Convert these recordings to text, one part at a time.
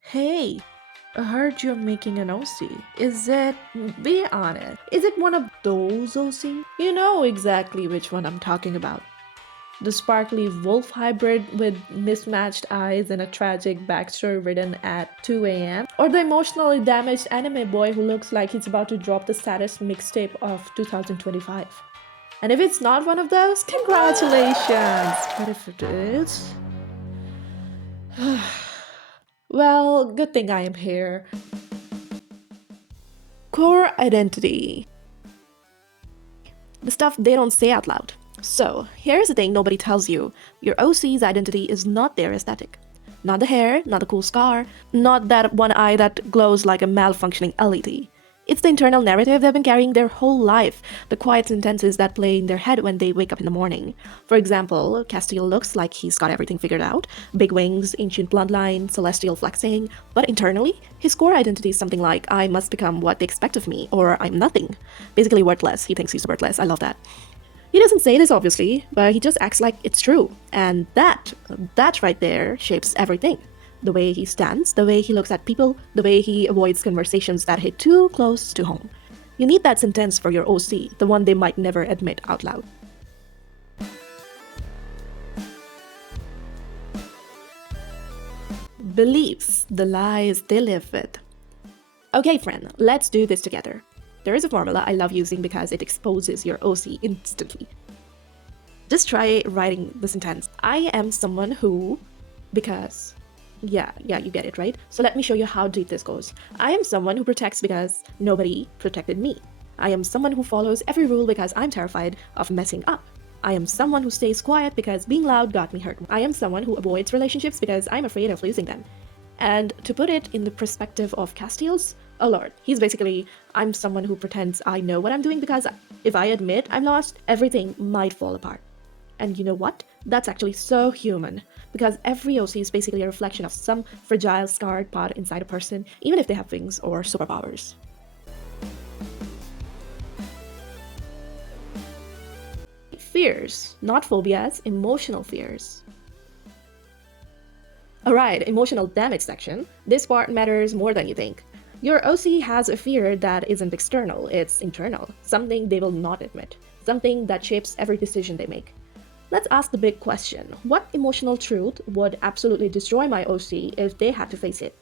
Hey, I heard you're making an OC. Is it, be honest, is it one of those OC? You know exactly which one I'm talking about. The sparkly wolf hybrid with mismatched eyes and a tragic backstory written at 2 a.m.? Or the emotionally damaged anime boy who looks like he's about to drop the saddest mixtape of 2025? And if it's not one of those, congratulations! But if it is, well, good thing I am here. Core identity. The stuff they don't say out loud. So, here's the thing nobody tells you. Your OC's identity is not their aesthetic. Not the hair, not the cool scar, not that one eye that glows like a malfunctioning LED. It's the internal narrative they've been carrying their whole life, the quiet sentences that play in their head when they wake up in the morning. For example, Castiel looks like he's got everything figured out, big wings, ancient bloodline, celestial flexing, but internally, his core identity is something like, I must become what they expect of me, or I'm nothing. Basically worthless. He thinks he's worthless. I love that. He doesn't say this obviously, but he just acts like it's true. And that right there shapes everything. The way he stands, the way he looks at people, the way he avoids conversations that hit too close to home. You need that sentence for your OC, the one they might never admit out loud. Beliefs, the lies they live with. Okay, friend, let's do this together. There is a formula I love using because it exposes your OC instantly. Just try writing the sentence. I am someone who, because. Yeah, you get it, right? So let me show you how deep this goes. I am someone who protects because nobody protected me. I am someone who follows every rule because I'm terrified of messing up. I am someone who stays quiet because being loud got me hurt. I am someone who avoids relationships because I'm afraid of losing them. And to put it in the perspective of Castiel's, oh lord, he's basically, I'm someone who pretends I know what I'm doing because if I admit I'm lost, everything might fall apart. And you know what? That's actually so human, because every OC is basically a reflection of some fragile, scarred part inside a person, even if they have wings or superpowers. Fears, not phobias, emotional fears. Alright, emotional damage section. This part matters more than you think. Your OC has a fear that isn't external, it's internal, something they will not admit, something that shapes every decision they make. Let's ask the big question. What emotional truth would absolutely destroy my OC if they had to face it?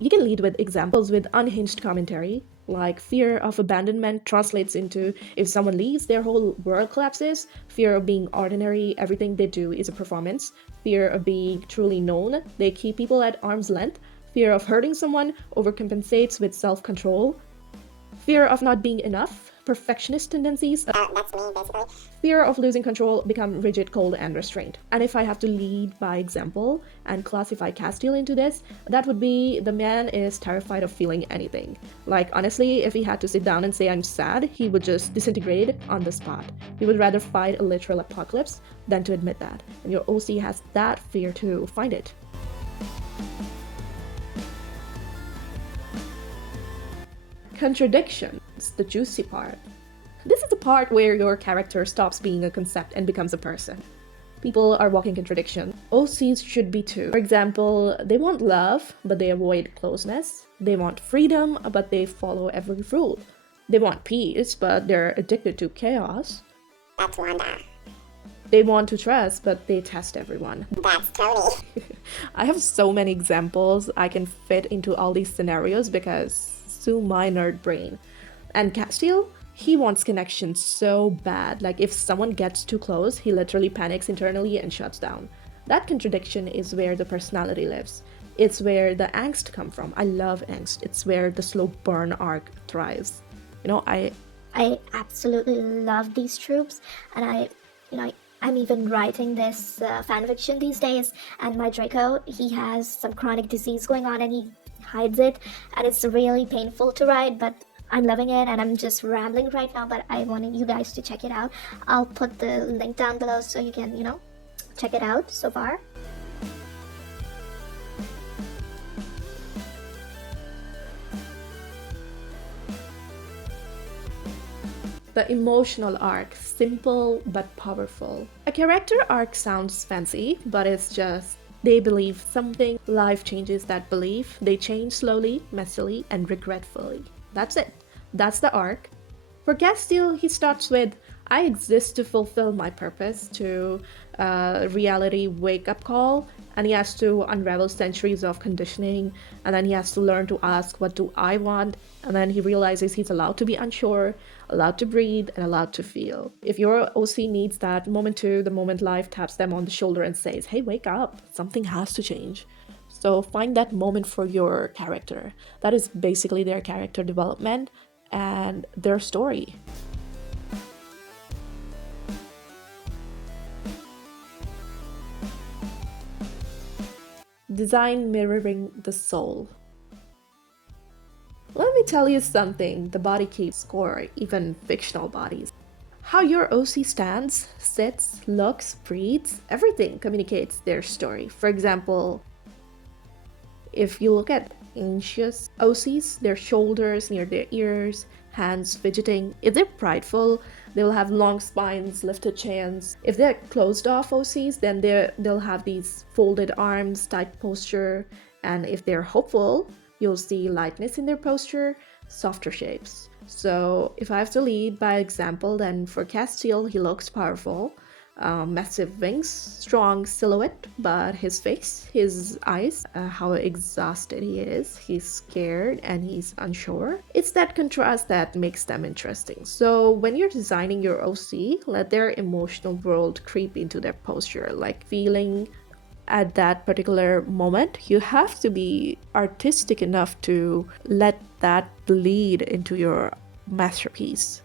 You can lead with examples with unhinged commentary, like fear of abandonment translates into if someone leaves, their whole world collapses, fear of being ordinary, everything they do is a performance, fear of being truly known, they keep people at arm's length, fear of hurting someone overcompensates with self-control, fear of not being enough, perfectionist tendencies, That's me, basically. fear of losing control, become rigid, cold, and restrained. And if I have to lead by example and classify Castiel into this, that would be the man is terrified of feeling anything. Like, honestly, if he had to sit down and say I'm sad, he would just disintegrate on the spot. He would rather fight a literal apocalypse than to admit that. And your OC has that fear too. Find it. Contradictions, the juicy part. This is the part where your character stops being a concept and becomes a person. People are walking contradiction. OCs should be too. For example, they want love, but they avoid closeness. They want freedom, but they follow every rule. They want peace, but they're addicted to chaos. That's Wanda. They want to trust, but they test everyone. That's Tony. I have so many examples I can fit into all these scenarios because so my nerd brain. And Castiel, he wants connection so bad. Like if someone gets too close, he literally panics internally and shuts down. That contradiction is where the personality lives. It's where the angst come from. I love angst. It's where the slow burn arc thrives. You know, I absolutely love these tropes, and I'm even writing this fanfiction these days, and my Draco, he has some chronic disease going on and he hides it, and it's really painful to write, but I'm loving it, and I'm just rambling right now, but I wanted you guys to check it out. I'll put the link down below so you can, check it out so far. The emotional arc, simple but powerful. A character arc sounds fancy, but it's just they believe something, life changes that belief, they change slowly, messily, and regretfully. That's it. That's the arc. For Castiel, he starts with I exist to fulfill my purpose, to reality wake up call, and he has to unravel centuries of conditioning, and then he has to learn to ask, what do I want? And then he realizes he's allowed to be unsure, allowed to breathe, and allowed to feel. If your OC needs that moment too, the moment life taps them on the shoulder and says, hey, wake up, something has to change. So find that moment for your character. That is basically their character development and their story. Design mirroring the soul. Let me tell you something, the body keeps score, even fictional bodies. How your OC stands, sits, looks, breathes, everything communicates their story. For example, if you look at anxious OCs, their shoulders near their ears, hands fidgeting. If they're prideful, they'll have long spines, lifted chins. If they're closed off OCs, then they'll have these folded arms, tight posture. And if they're hopeful, you'll see lightness in their posture, softer shapes. So if I have to lead by example, then for Castiel, he looks powerful. Massive wings, strong silhouette, but his face, his eyes, how exhausted he is, he's scared and he's unsure. It's that contrast that makes them interesting. So when you're designing your OC, let their emotional world creep into their posture, like feeling at that particular moment. You have to be artistic enough to let that bleed into your masterpiece.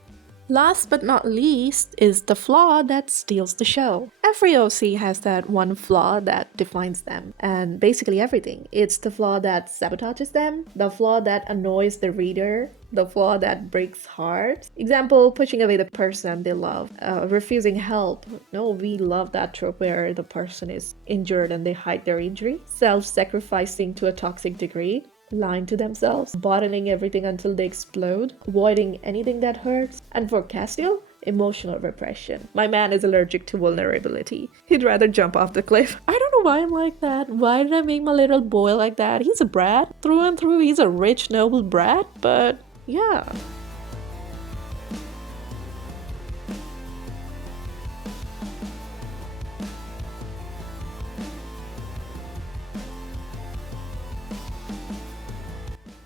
Last but not least is the flaw that steals the show. Every OC has that one flaw that defines them, and basically everything. It's the flaw that sabotages them, the flaw that annoys the reader, the flaw that breaks hearts. Example, pushing away the person they love, refusing help. No, we love that trope where the person is injured and they hide their injury. Self-sacrificing to a toxic degree. Lying to themselves, bottling everything until they explode, avoiding anything that hurts. And for Castiel, emotional repression. My man is allergic to vulnerability. He'd rather jump off the cliff. I don't know why I'm like that. Why did I make my little boy like that? He's a brat. Through and through, he's a rich, noble brat. But yeah.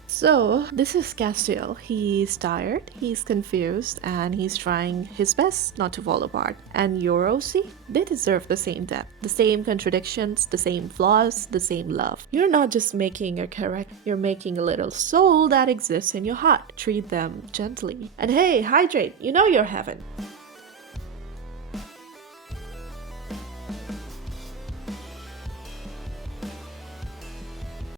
So, this is Castiel. He's tired, he's confused, and he's trying his best not to fall apart. And your OC? They deserve the same depth, the same contradictions, the same flaws, the same love. You're not just making a character, you're making a little soul that exists in your heart. Treat them gently. And hey, hydrate, you know you're heaven.